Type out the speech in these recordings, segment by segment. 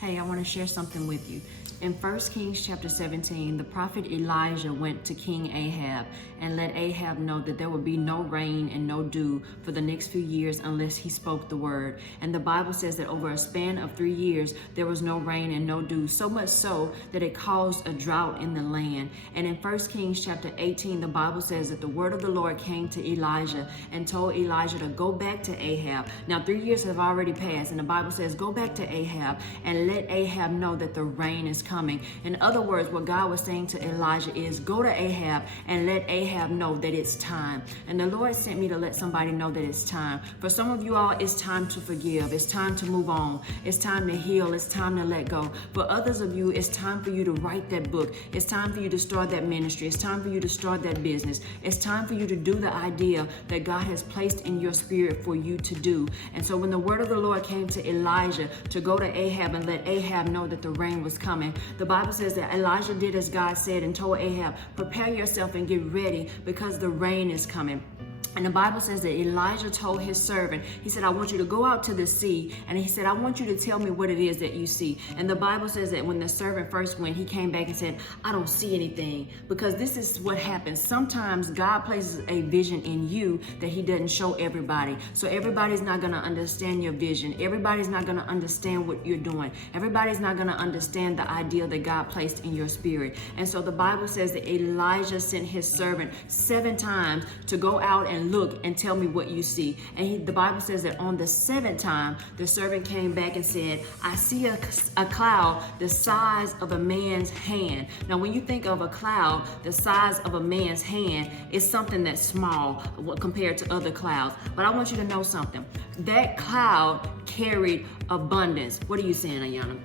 Hey, I want to share something with you. In 1 Kings chapter 17, the prophet Elijah went to King Ahab and let Ahab know that there would be no rain and no dew for the next few years unless he spoke the word. And the Bible says that over a span of 3 years, there was no rain and no dew, so much so that it caused a drought in the land. And in 1 Kings chapter 18, the Bible says that the word of the Lord came to Elijah and told Elijah to go back to Ahab. Now, 3 years have already passed, and the Bible says, go back to Ahab and let Ahab know that the rain is coming. In other words, what God was saying to Elijah is, go to Ahab and let Ahab know that it's time. And the Lord sent me to let somebody know that it's time. For some of you all, it's time to forgive. It's time to move on. It's time to heal. It's time to let go. For others of you, it's time for you to write that book. It's time for you to start that ministry. It's time for you to start that business. It's time for you to do the idea that God has placed in your spirit for you to do. And so when the word of the Lord came to Elijah to go to Ahab and let Ahab know that the rain was coming, the Bible says that Elijah did as God said and told Ahab, prepare yourself and get ready because the rain is coming. And the Bible says that Elijah told his servant, he said, I want you to go out to the sea. And he said, I want you to tell me what it is that you see. And the Bible says that when the servant first went, he came back and said, I don't see anything. Because this is what happens. Sometimes God places a vision in you that he doesn't show everybody. So everybody's not going to understand your vision. Everybody's not going to understand what you're doing. Everybody's not going to understand the idea that God placed in your spirit. And so the Bible says that Elijah sent his servant 7 times to go out and look and tell me what you see. And the Bible says that on the 7th time, the servant came back and said, I see a cloud the size of a man's hand. Now, when you think of a cloud the size of a man's hand, it's something that's small compared to other clouds. But I want you to know something. That cloud carried abundance. What are you saying, Ayannah?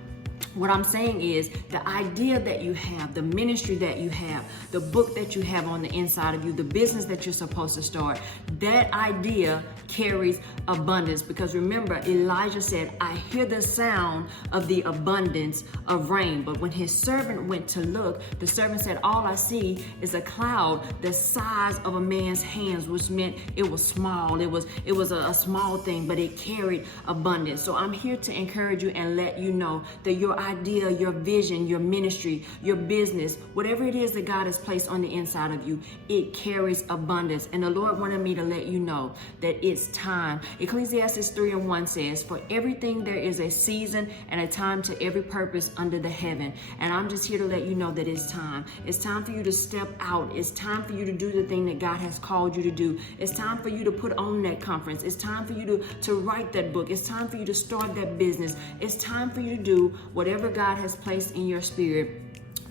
What I'm saying is the idea that you have, the ministry that you have, the book that you have on the inside of you, the business that you're supposed to start, that idea carries abundance. Because remember, Elijah said, I hear the sound of the abundance of rain. But when his servant went to look, the servant said, all I see is a cloud the size of a man's hands, which meant it was small. It was a small thing, but it carried abundance. So I'm here to encourage you and let you know that your idea, your vision, your ministry, your business, whatever it is that God has placed on the inside of you, it carries abundance. And the Lord wanted me to let you know that it's time. Ecclesiastes 3:1 says, for everything there is a season and a time to every purpose under the heaven. And I'm just here to let you know that it's time. It's time for you to step out. It's time for you to do the thing that God has called you to do. It's time for you to put on that conference. It's time for you to write that book. It's time for you to start that business. It's time for you to do whatever God has placed in your spirit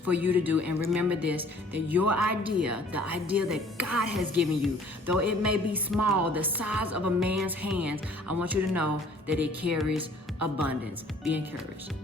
for you to do. And remember this, that your idea, the idea that God has given you, though it may be small, the size of a man's hands, I want you to know that it carries abundance. Be encouraged.